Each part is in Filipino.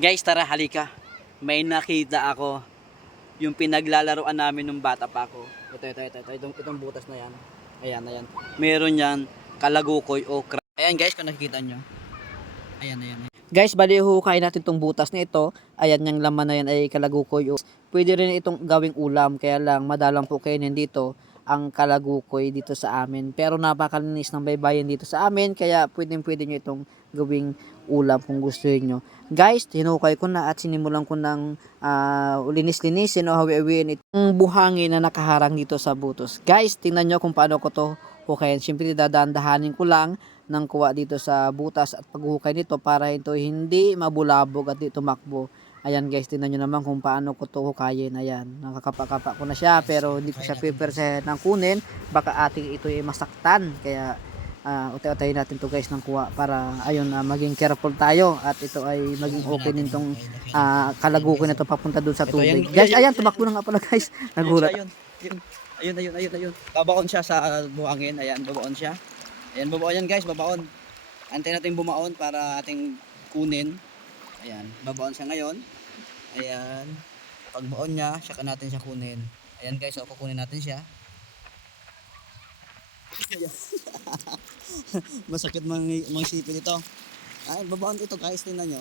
Guys, tara, halika. May nakita ako. Yung pinaglalaroan namin nung bata pa ako. Itong butas na yan. Ayan. Meron yan, kalagukoy o crab. Ayan guys, kung nakikita nyo. Ayan. Guys, bali hukayin natin itong butas na ito. Ayan, yung laman na yan ay kalagukoy. Pwede rin itong gawing ulam. Kaya lang, madalang po kainin dito ang kalagukoy dito sa amin. Pero napakalinis ng baybayin dito sa amin. Kaya pwede nyo itong gawing ulam kung gusto nyo. Guys, hinukay ko na at sinimulan ko ng linis-linisin o hawi-hawiin itong buhangin na nakaharang dito sa butos. Guys, tingnan nyo kung paano ko to hukayin. Siyempre, dadaan-dahanin ko lang ng kuha dito sa butas at paghukay nito para ito hindi mabulabog at di tumakbo. Ayan guys, tingnan nyo naman kung paano ko to hukayin. Ayan, nakakapa-kapa ko na siya pero hindi ko siya pipersahin ng kunin. Baka ating ito ay masaktan. Kaya utay-utay natin to guys ng kuha para ayun maging careful tayo at ito ay maging okay nitong kalagukoy na to papunta dun sa tubig. Guys, ayan, tumakbo na nga pala guys. Nagulat. Ayun. Babaon siya sa buhangin. Ayan, babaon siya. Ayan, babaon yan guys, babaon. Antayin natin bumaon para ating kunin. Ayan, babaon siya ngayon. Ayan. Pag baon niya, saka natin siya kunin. Ayan guys, so kukunin natin siya. Masakit mga sipin ito. Ay, babaon ito guys, tingnan nyo.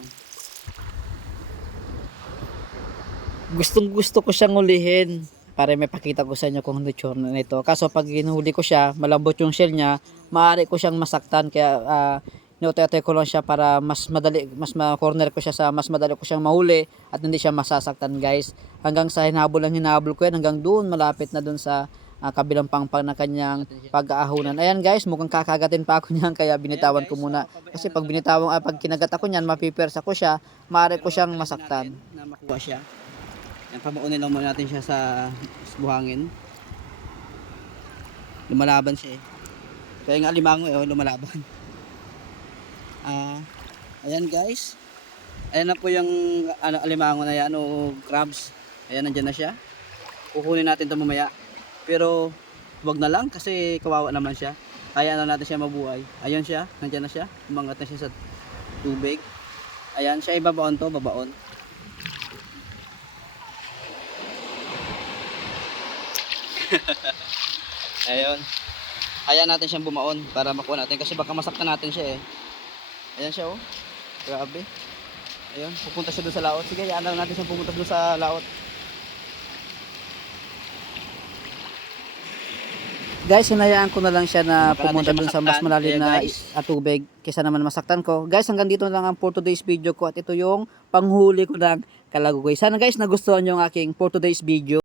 Gustong-gusto ko siyang ulihin para may pakita ko sa inyo kung ano itsura nito. Kaso pag hinuli ko siya, malambot yung shell niya, maaari ko siyang masaktan. Kaya niutay-utay ko lang siya para mas madali, ma-corner ko siya sa mas madali ko siyang mahuli at hindi siya masasaktan guys. Hanggang sa hinabol ko yan, hanggang doon, malapit na doon sa kabilang pangpang na kanyang pag-aahunan. Ayan guys, mukhang kakagatin pa ako niyan kaya binitawan ko muna. Kasi pag pag kinagat ako niyan, mapipersa ko siya, maaari ko siyang masaktan. Na makuha siya. Yan, pabaunin lang muna natin siya sa buhangin. Lumalaban siya eh. Kaya nga alimango lumalaban. Ayan guys. Ayan na po yung alimango na yan o crabs. Ayan, nandyan na siya. Kukunin natin ito mamaya. Pero wag na lang kasi kawawa naman siya. Kaya na natin siya mabuhay. Ayun siya, nandyan na siya. Umangat na siya sa tubig. Ayan, siya ibabaon to, babaon. Ayun. Hayaan natin siyang bumaon para makuha natin kasi baka masaktan natin siya eh. Ayan siya oh. Grabe. Ayun, pupunta siya doon sa laot. Sige, hayaan natin siyang pumunta doon sa laot. Guys, hinayaan ko na lang siya na pumunta dun sa mas malalim na tubig kaysa naman masaktan ko. Guys, hanggang dito lang ang for today's video ko at ito yung panghuli ko ng kalagukoy. Sana guys, nagustuhan nyo ang aking for today's video.